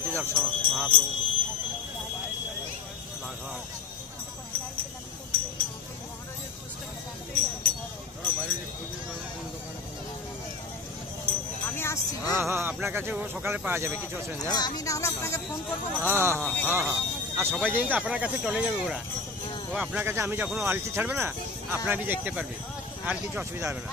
महाराज दर्शन महाप्रभु हाँ हाँ আপনার কাছে ও সকালে পাওয়া যাবে কিছু অসুবিধা না আমি না হলে আপনাকে ফোন করব হ্যাঁ হ্যাঁ হ্যাঁ হ্যাঁ আর সবাই কিন্তু আপনার কাছে চলে যাবে ওরা ও আপনার কাছে আমি যখন আলসি ছাড়বে না আপনারই দেখতে পারবে আর কিছু অসুবিধা হবে না